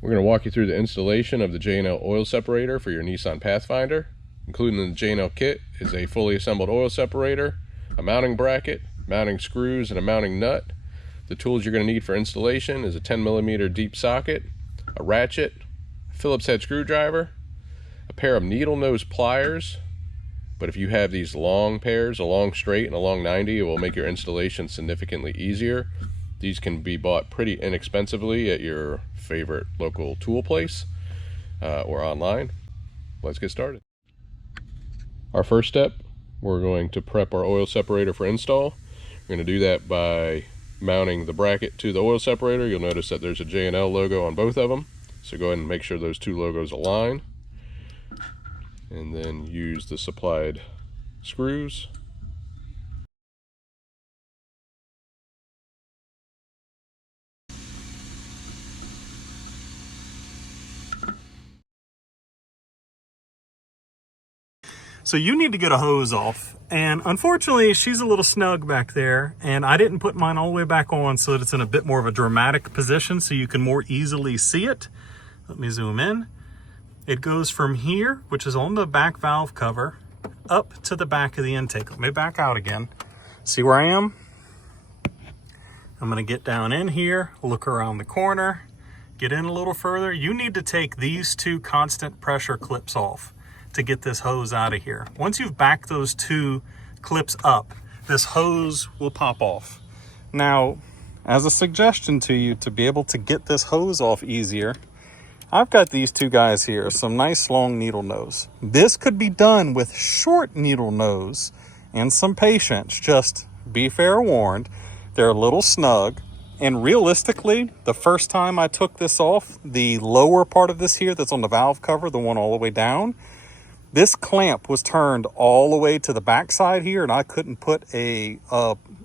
We're going to walk you through the installation of the J&L oil separator for your Nissan Pathfinder. Included in the J&L kit is a fully assembled oil separator, a mounting bracket, mounting screws, and a mounting nut. The tools you're going to need for installation is a 10mm deep socket, a ratchet, a Phillips head screwdriver, a pair of needle nose pliers. But if you have these long pairs, a long straight and a long 90, it will make your installation significantly easier. These can be bought pretty inexpensively at your favorite local tool place or online. Let's get started. Our first step, we're going to prep our oil separator for install. We're going to do that by mounting the bracket to the oil separator. You'll notice that there's a J&L logo on both of them. So go ahead and make sure those two logos align. And then use the supplied screws. So you need to get a hose off, and unfortunately she's a little snug back there, and I didn't put mine all the way back on so that it's in a bit more of a dramatic position so you can more easily see it. Let me zoom in. It goes from here, which is on the back valve cover, up to the back of the intake. Let me back out again. See where I am? I'm gonna get down in here, look around the corner, get in a little further. You need to take these two constant pressure clips off to get this hose out of here. Once you've backed those two clips up, this hose will pop off. Now, as a suggestion to you to be able to get this hose off easier, I've got these two guys here, some nice long needle nose. This could be done with short needle nose and some patience. Just be fair warned, they're a little snug. And realistically, the first time I took this off, the lower part of this here that's on the valve cover, the one all the way down, this clamp was turned all the way to the back side here, and I couldn't put a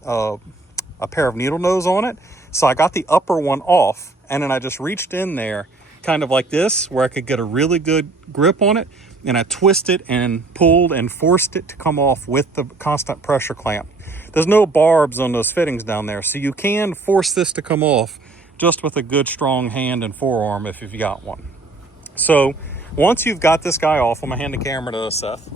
pair of needle nose on it. So I got the upper one off, and then I just reached in there kind of like this, where I could get a really good grip on it, and I twisted and pulled and forced it to come off with the constant pressure clamp. There's no barbs on those fittings down there, so you can force this to come off just with a good strong hand and forearm if you've got one. So once you've got this guy off, I'm gonna hand the camera to Seth.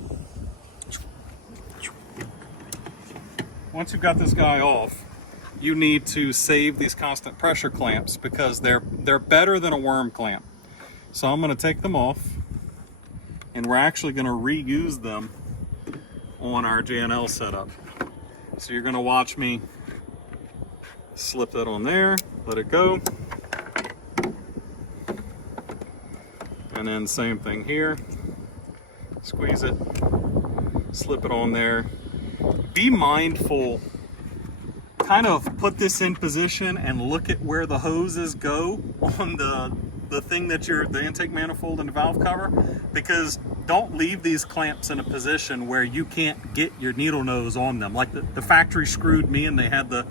Once you've got this guy off, you need to save these constant pressure clamps because they're better than a worm clamp. So I'm gonna take them off, and we're actually gonna reuse them on our J&L setup. So you're gonna watch me slip that on there, let it go. And then same thing here, squeeze it, slip it on there. Be mindful, kind of put this in position and look at where the hoses go on the thing that the intake manifold and the valve cover, because don't leave these clamps in a position where you can't get your needle nose on them. Like the factory screwed me and they had the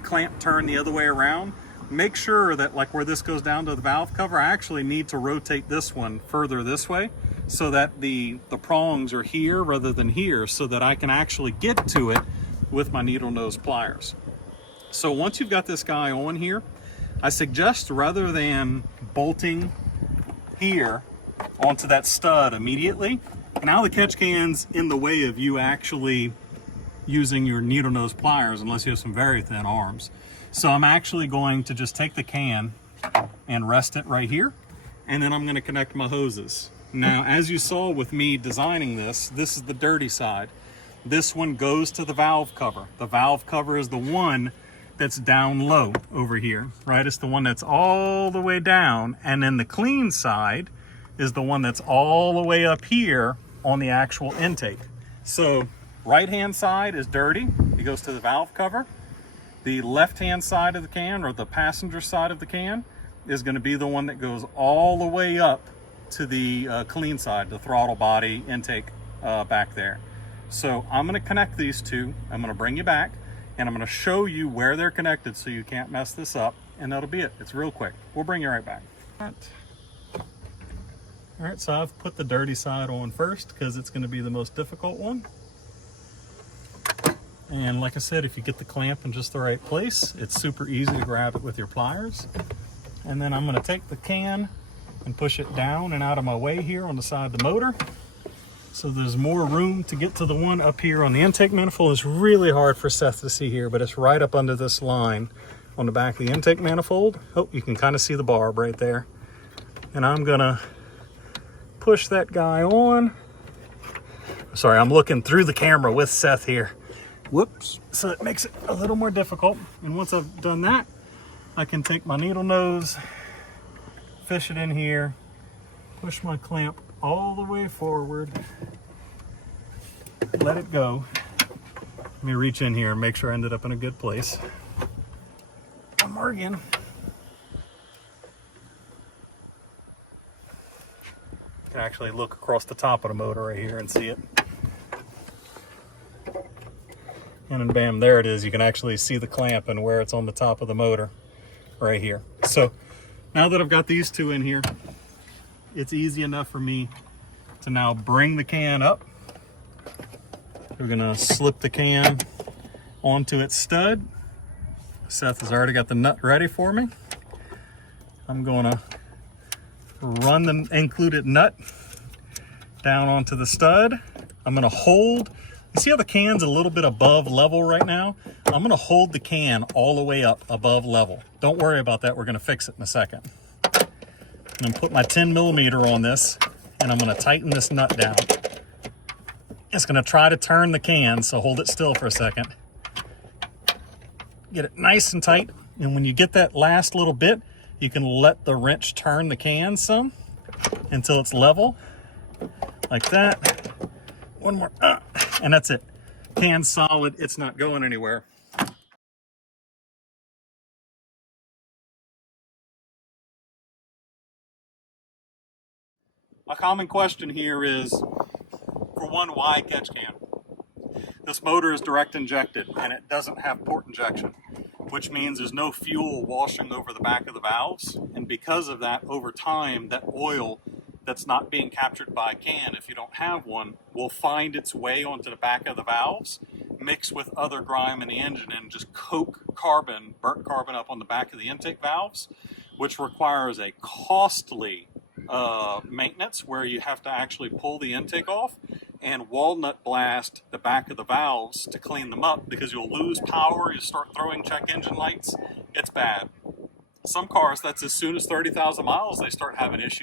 clamp turned the other way around. Make sure that like where this goes down to the valve cover, I actually need to rotate this one further this way so that the prongs are here rather than here, so that I can actually get to it with my needle nose pliers. So once you've got this guy on here, I suggest rather than bolting here onto that stud immediately, now the catch can's in the way of you actually using your needle nose pliers unless you have some very thin arms. So I'm actually going to just take the can and rest it right here, and then I'm going to connect my hoses. Now, as you saw with me designing this is the dirty side. This one goes to the valve cover. The valve cover is the one that's down low over here, right? It's the one that's all the way down, and then the clean side is the one that's all the way up here on the actual intake. So right-hand side is dirty. It goes to the valve cover. The left-hand side of the can, or the passenger side of the can, is going to be the one that goes all the way up to the clean side, the throttle body intake back there. So I'm going to connect these two. I'm going to bring you back, and I'm going to show you where they're connected so you can't mess this up, and that'll be it. It's real quick. We'll bring you right back. All right, so I've put the dirty side on first because it's going to be the most difficult one. And like I said, if you get the clamp in just the right place, it's super easy to grab it with your pliers. And then I'm going to take the can and push it down and out of my way here on the side of the motor. So there's more room to get to the one up here on the intake manifold. It's really hard for Seth to see here, but it's right up under this line on the back of the intake manifold. Oh, you can kind of see the barb right there. And I'm gonna push that guy on. Sorry, I'm looking through the camera with Seth here. Whoops. So it makes it a little more difficult. And once I've done that, I can take my needle nose, fish it in here, push my clamp all the way forward, let it go. Let me reach in here and make sure I ended up in a good place. One more again. You can actually look across the top of the motor right here and see it. And then bam, there it is. You can actually see the clamp and where it's on the top of the motor right here. So now that I've got these two in here, it's easy enough for me to now bring the can up. We're gonna slip the can onto its stud. Seth has already got the nut ready for me. I'm gonna run the included nut down onto the stud. I'm gonna hold, you see how the can's a little bit above level right now? I'm gonna hold the can all the way up above level. Don't worry about that, we're gonna fix it in a second. I'm gonna put my 10mm on this and I'm gonna tighten this nut down. It's gonna try to turn the can, so hold it still for a second. Get it nice and tight, and when you get that last little bit, you can let the wrench turn the can some until it's level, like that. One more, and that's it. Can's solid, it's not going anywhere. A common question here is, for one, why catch can? This motor is direct injected and it doesn't have port injection, which means there's no fuel washing over the back of the valves. And because of that, over time, that oil that's not being captured by a can, if you don't have one, will find its way onto the back of the valves, mix with other grime in the engine and just coke carbon, burnt carbon up on the back of the intake valves, which requires a costly maintenance where you have to actually pull the intake off and walnut blast the back of the valves to clean them up, because you'll lose power, you start throwing check engine lights, it's bad. Some cars, that's as soon as 30,000 miles, they start having issues.